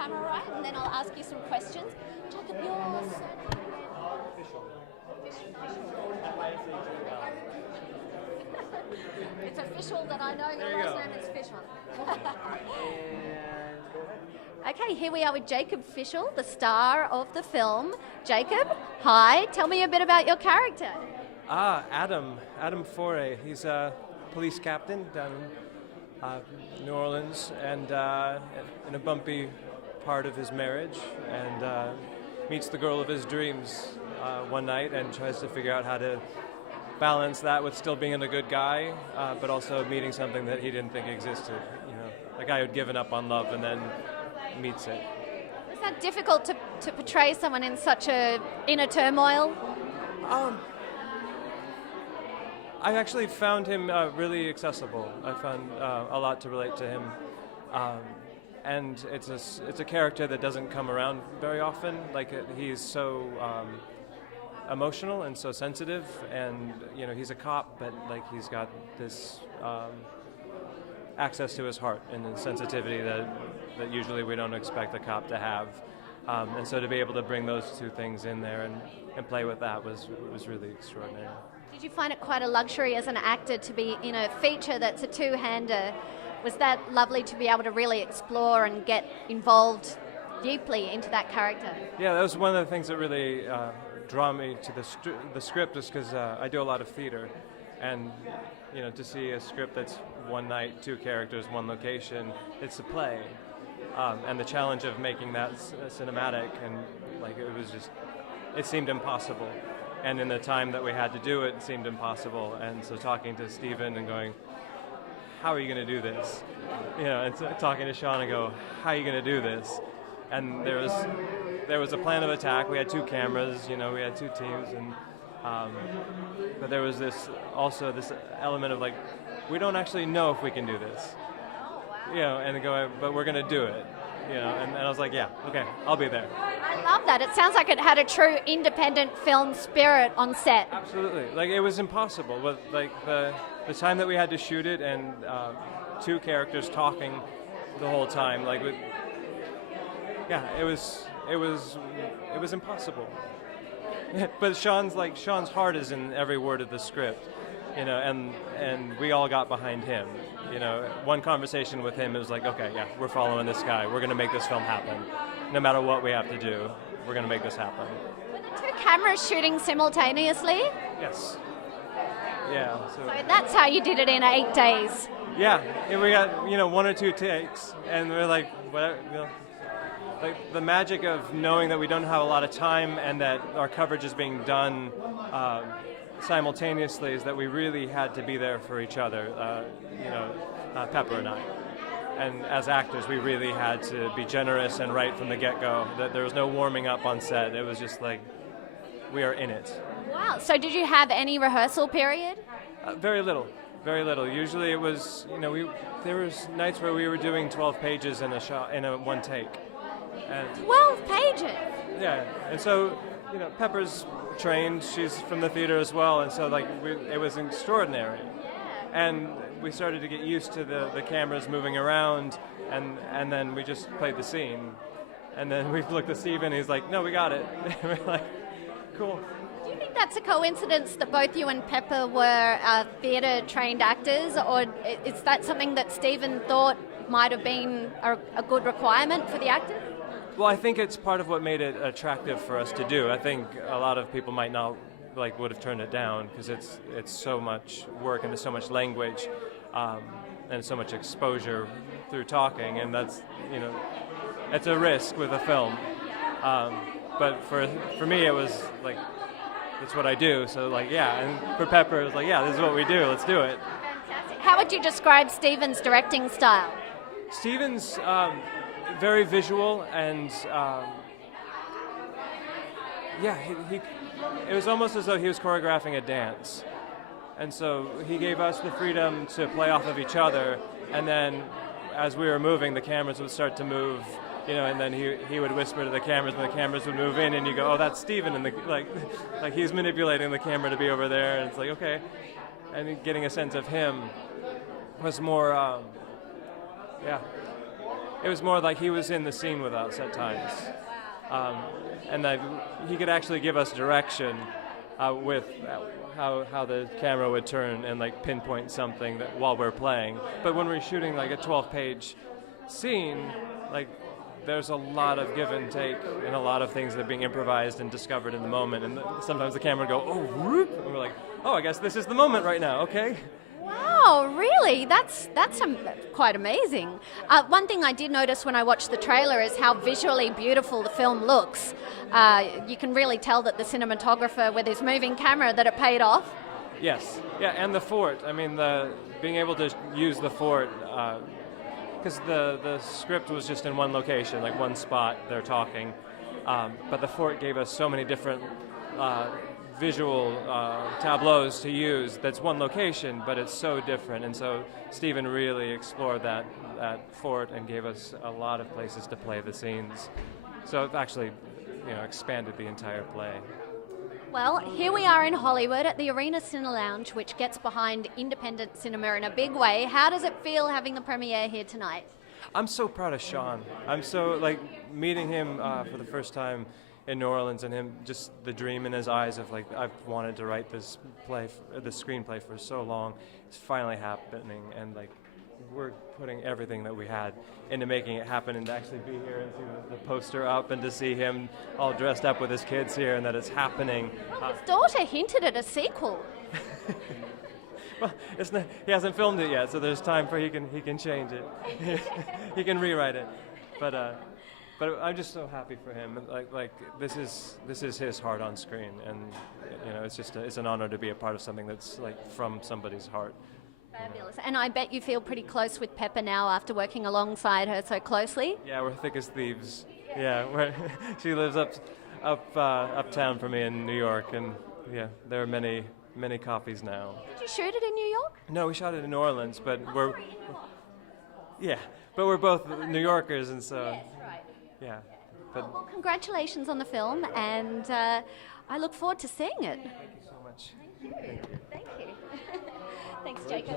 camera right, and then I'll ask you some questions. Jacob, your surname It's a Fishel that I know. Your last name is Fishel. Okay, here we are with Jacob Fishel, the star of the film. Jacob, hi. Tell me a bit about your character. Adam Foray. He's a police captain down in New Orleans, and in a bumpy part of his marriage, and meets the girl of his dreams one night and tries to figure out how to balance that with still being a good guy, but also meeting something that he didn't think existed. You know, a guy who'd given up on love and then meets it. Is that difficult to portray someone in such a inner turmoil? I actually found him really accessible. I found a lot to relate to him, and it's a character that doesn't come around very often. He's so emotional and so sensitive, and you know, he's a cop, but he's got this access to his heart and the sensitivity that usually we don't expect a cop to have, and so to be able to bring those two things in there and play with that was really extraordinary. Did you find it quite a luxury as an actor to be in a feature that's a two-hander? Was that lovely to be able to really explore and get involved deeply into that character? Yeah, that was one of the things that really drew me to the script, is because I do a lot of theater, and you know, to see a script that's one night, two characters, one location, it's a play, and the challenge of making that cinematic, and it seemed impossible. And in the time that we had to do it, it seemed impossible. And so talking to Stephen and going, how are you going to do this? You know, and talking to Sean and go, how are you going to do this? And there was a plan of attack. We had two cameras, you know, we had two teams, and but there was this element of we don't actually know if we can do this. Oh, wow. You know, and going, but we're going to do it. You know, and I was like, yeah, okay, I'll be there. I love that. It sounds like it had a true independent film spirit on set. Absolutely. It was impossible. With the time that we had to shoot it, and two characters talking the whole time, it was impossible. But Sean's heart is in every word of the script, you know, and we all got behind him. You know, one conversation with him, it was like, okay, yeah, we're following this guy. We're going to make this film happen. No matter what we have to do, we're going to make this happen. Were the two cameras shooting simultaneously? Yes. Yeah. So that's how you did it in 8 days? Yeah. And we got, you know, one or two takes, and we're like, whatever, you know, the magic of knowing that we don't have a lot of time and that our coverage is being done simultaneously is that we really had to be there for each other, you know, Pepper and I. And as actors, we really had to be generous and right from the get-go. That there was no warming up on set. It was just we are in it. Wow. So did you have any rehearsal period? Very little. Very little. Usually it was, you know, there was nights where we were doing 12 pages in a one take. And 12 pages? Yeah. And so, you know, Pepper's trained, she's from the theater as well, and so it was extraordinary. Yeah. And we started to get used to the cameras moving around, and then we just played the scene. And then we looked at Steven, and he's like, no, we got it. We're like, cool. Do you think that's a coincidence that both you and Pepper were theater trained actors, or is that something that Steven thought might have been a good requirement for the actors? Well, I think it's part of what made it attractive for us to do. I think a lot of people might not would have turned it down because it's so much work and there's so much language and so much exposure through talking, and that's, you know, it's a risk with a film. But for me, it was it's what I do. So yeah, and for Pepper, it was yeah, this is what we do. Let's do it. Fantastic. How would you describe Steven's directing style? Steven's very visual, and it was almost as though he was choreographing a dance, and so he gave us the freedom to play off of each other, and then as we were moving, the cameras would start to move, you know, and then he would whisper to the cameras, and the cameras would move in, and you go, oh, that's Steven, and like he's manipulating the camera to be over there, and it's like, okay, and getting a sense of him was more, It was more like he was in the scene with us at times, and that he could actually give us direction with how the camera would turn and like pinpoint something that while we're playing. But when we're shooting like a 12-page scene, like there's a lot of give and take and a lot of things that are being improvised and discovered in the moment. And sometimes the camera would go, oh, whoop, and we're like, oh, I guess this is the moment right now. Okay. Wow, really? That's quite amazing. One thing I did notice when I watched the trailer is how visually beautiful the film looks. You can really tell that the cinematographer, with his moving camera, that it paid off. Yes, yeah, and the fort. I mean, being able to use the fort, because the script was just in one location, like one spot, they're talking. But the fort gave us so many different visual tableaus to use. That's one location, but it's so different. And so Stephen really explored that fort and gave us a lot of places to play the scenes. So it actually, expanded the entire play. Well, here we are in Hollywood at the Arena Cine Lounge, which gets behind independent cinema in a big way. How does it feel having the premiere here tonight? I'm so proud of Sean. I'm so, meeting him for the first time in New Orleans, and him, just the dream in his eyes of I've wanted to write this play, this screenplay for so long. It's finally happening, and we're putting everything that we had into making it happen, and to actually be here and see the poster up and to see him all dressed up with his kids here and that it's happening. Well, his daughter hinted at a sequel. Well, he hasn't filmed it yet, so there's time for he can change it. He can rewrite it. But I'm just so happy for him. This is his heart on screen, and it's an honor to be a part of something that's from somebody's heart. Fabulous. And I bet you feel pretty close with Pepper now after working alongside her so closely. Yeah, we're thick as thieves. Yeah, she lives uptown from me in New York, and yeah, there are many copies now. Did you shoot it in New York? No, we shot it in New Orleans, but we're both New Yorkers, and so yes, right. Yeah. But well, congratulations on the film, and I look forward to seeing it. Thank you so much. Thank you. Thanks, Jacob.